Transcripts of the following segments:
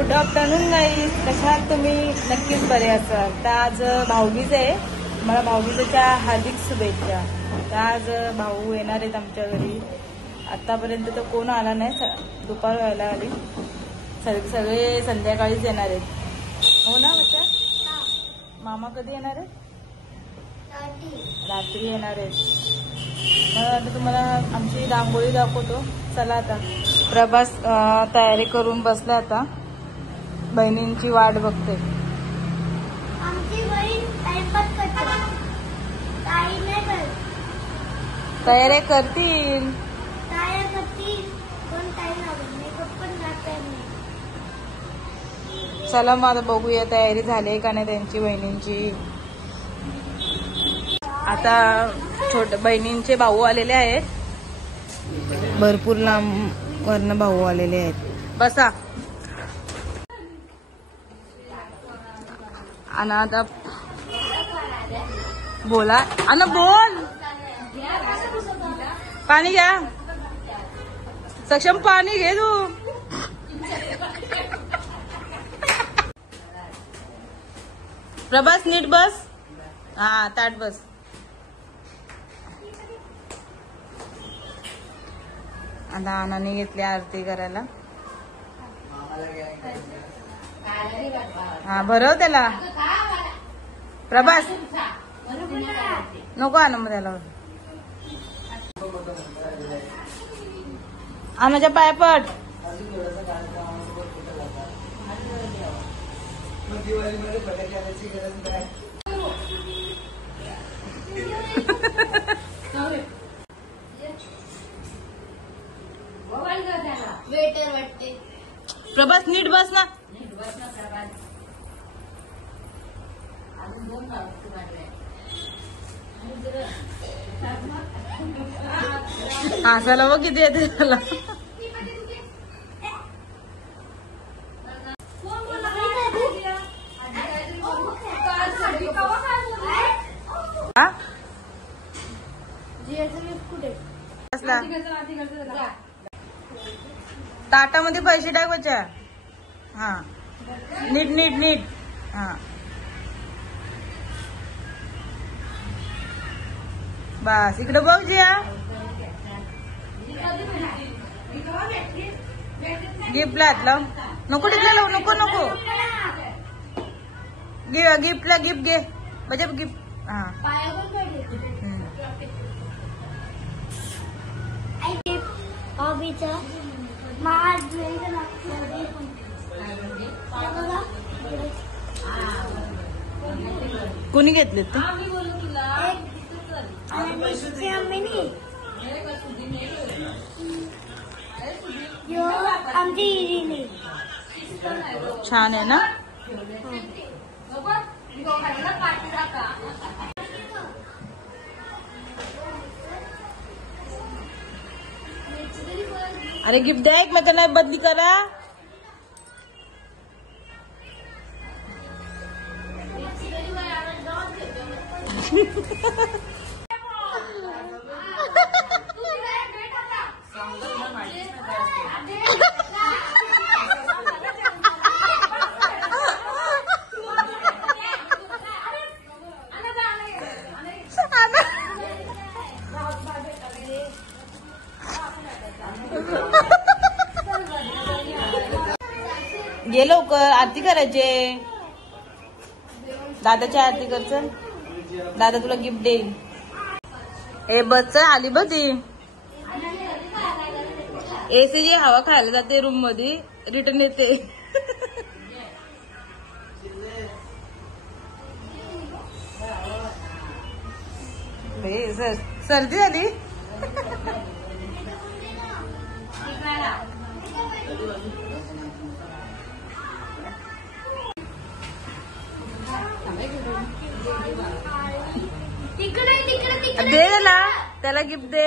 Good afternoon guys, कशा आहात तुम्ही? नक्कीच बरे असाल. तर आज भाऊबीज आहे. मला भाऊबीजेच्या हार्दिक शुभेच्छा. तर आज भाऊ येणार आहेत आमच्या घरी. आतापर्यंत तर कोण आला नाही, दुपार व्हायला आली. सगळे संध्याकाळीच येणार आहेत. हो ना बच्चा? मामा कधी येणार आहेत? रात्री येणार आहेत. मग आता तुम्हाला आमची रांगोळी दाखवतो. चला आता. प्रभास तयारी करून बसला. आता बहिणींची वाट बघते. आमची बहीण टाइमपास करते. काही नाही करत. तयारी करतील. तयार करतील पण काही नाही. मेकअप पण लागत नाही. चला मग आता बघूया तयारी झाली का नाही त्यांची, बहिणींची. आता छोट्या बहिणींचे भाऊ आलेले आहेत. भरपूर लांब वरनं भाऊ आलेले आहेत. बसा. आणि आता बोला. आणि बोल. पाणी घ्या. सक्षम पाणी घे तू. प्रभास नीट बस. हा ताट बस. आता आनाने घेतली आरती करायला. हा भरव त्याला. प्रभास नको आना मग त्याला. आनाच्या पाय पट. वेटर वाटते. प्रभास नीट बस ना. हसायला बघ किती येते त्याला. ताटामध्ये पैसे टाक बच्चा. हा नीट नीट नीट. हा बस इकडे बघ जिया. गिफ्टला हात लाव. नको टिकला लावू. नको नको. गिफ्टला गिफ्ट घे. बजा गिफ्ट. हा हॉबीचा कोणी घेतले ते? आमची इरीने. छान आहे ना. अरे गिफ्ट द्या एक. मग नाही बदली करा. ये लवकर आरती करायचे. दादाची आरती कर. चल दादा तुला गिफ्ट देईल. ए बस आली बघ ती. एसी जी हवा खायला जाते रूम मध्ये, रिटर्न येते. सर्दी झाली. दे त्याला गिफ्ट दे.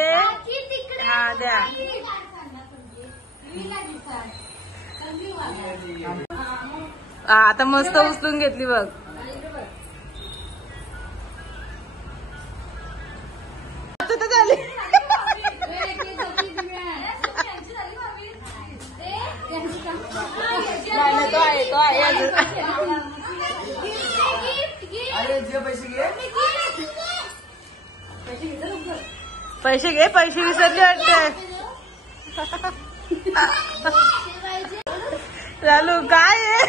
हा द्या. आता मस्त उचलून घेतली बघ. झाली. नाही तो आहे अजून. पैसे घे, पैसे विसरले वाटते. लालू काय आहे?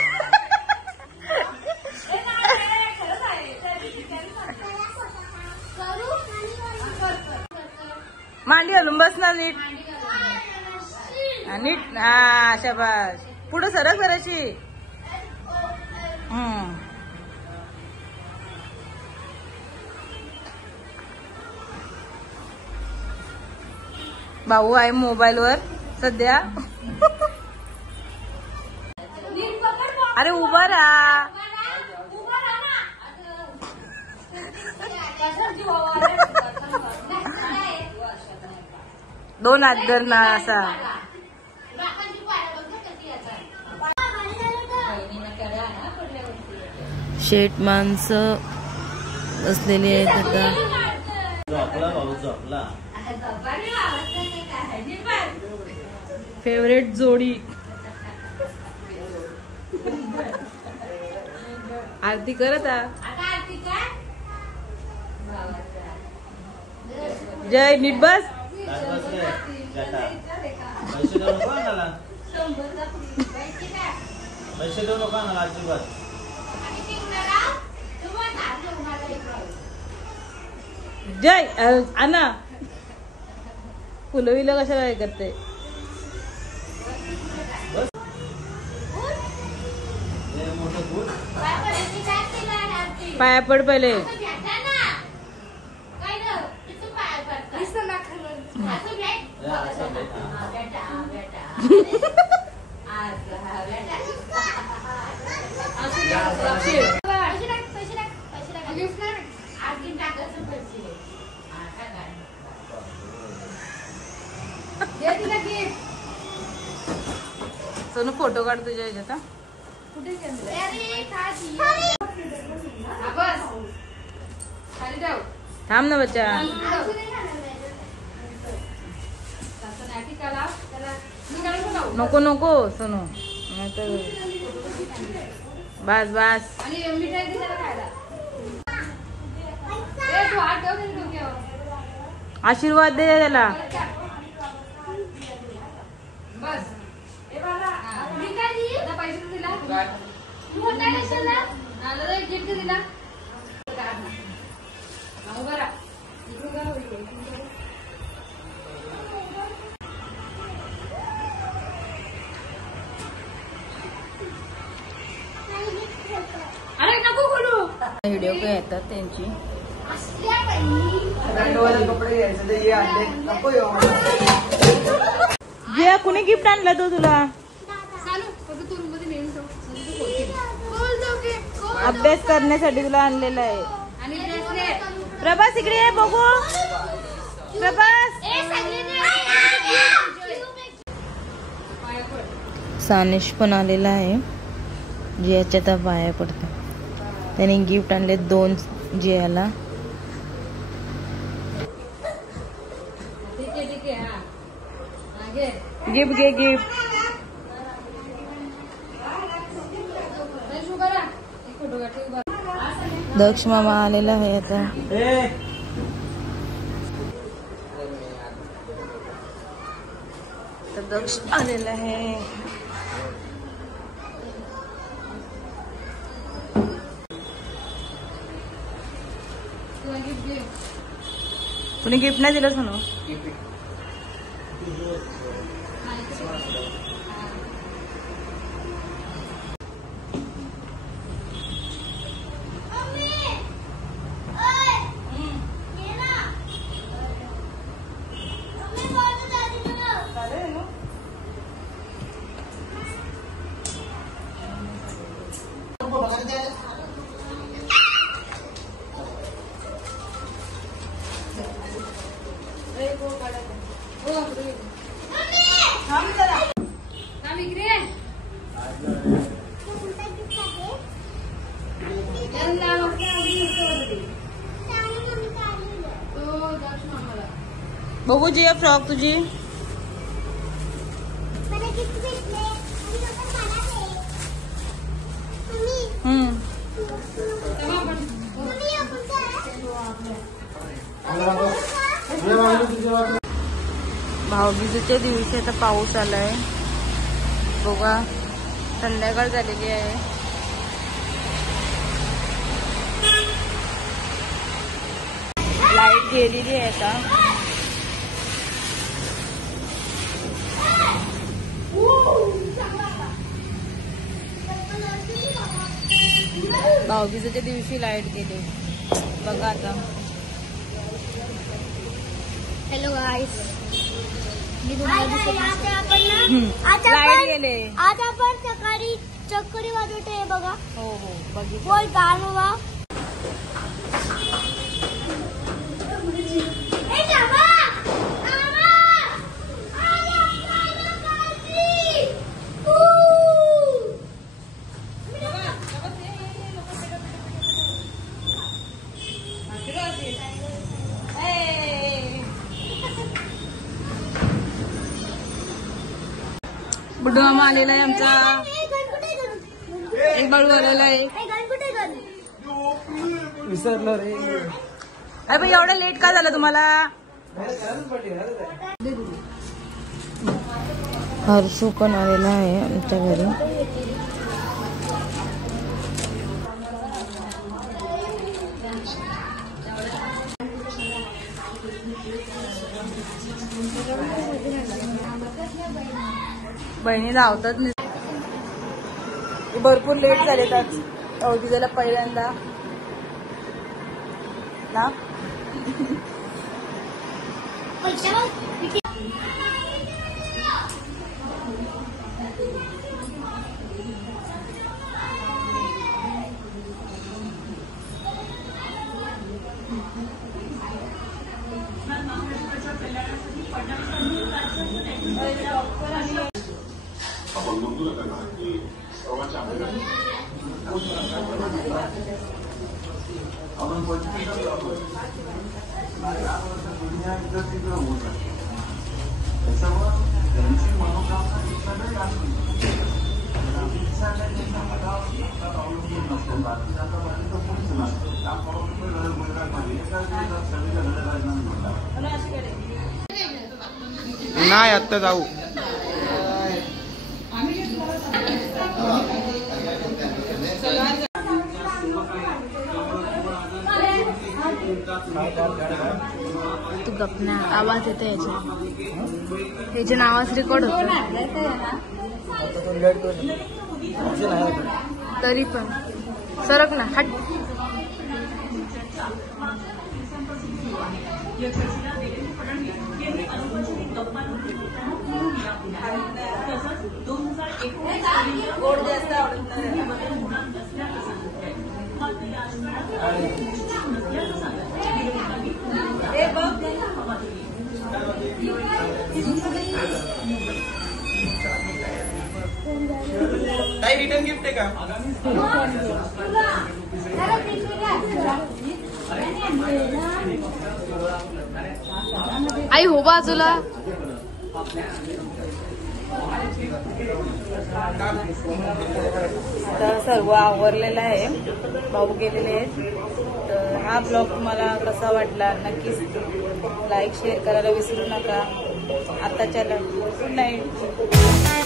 मांडी घालून बस ना नीट. नीट. हा शाबास. पुढे सरक जराशी. भाऊ आहे मोबाईल वर सध्या. अरे उभा राहा. दोन हात धर ना असा. शेट माणसं बसलेली आहेत आता. फेवरेट जोडी. आरती करत आ. जय नीट बस. पैसे देऊ नका ना अजिबात. जय आना. फुलं विलं कशाला काय करते. पाया पड पहिले. सोनू फोटो काढ तुझ्या ह्याच्यात. थांब ना बच्चा. नको नको सोनू. बस बस. आशीर्वाद दे त्याला. व्हिडिओ काय येतात त्यांची. जे कुणी गिफ्ट आणलं तो तुला. अभ्यास करण्यासाठी तुला आणलेला आहे. प्रभास इकडे आहे बघू. प्रभास. सानिश पण आलेला आहे. जियाच्या पाया पडतो. त्याने गिफ्ट आणले 2 जियाला. गिफ्ट घे गिफ्ट. दक्ष मामा आलेला आहे आता. तर दक्ष आलेला आहे. कुणी गिफ्ट नाही दिलं सोनू. बघू जी फ्रॉक तुझी. भाऊबीजेच्या दिवशी आता पाऊस आलाय बघा, संध्याकाळ झालेली आहे. लाईट गेलेली आहे आता. भाऊबीजेच्या दिवशी लाईट गेली बघा आता. हॅलो गाईस, मी तुम्हाला लाईट गेले. आज आपण सकाळी चक्करी वाजवते बघा. हो हो बघितलं. बोल गाण बाबा. बुड्डू मामा आलेला आहे आमचा. एक बाळू आलेला आहे. विसरलो रे. अरे पण एवढं लेट का झालं तुम्हाला? हर्षू पण आलेला आहे आमच्या घरी. बहिणी धावतात भरपूर लेट झाले तर भाऊबीजेला पहिल्यांदा ना. नाही आत्ता जाऊ. तू गपना, आवाज येतो याच्या नावाच रेकॉर्ड होतो तरी पण. सरक ना हट. गोड जास्त आवडत काही रिटर्न गिफ्ट आहे का? आई हो बाजूला. तर सर्व आवरलेलं आहे, भाऊ गेलेले आहेत. तर हा ब्लॉग तुम्हाला कसा वाटला नक्कीच लाईक शेअर करायला विसरू नका. आताच्या गुड नाईट.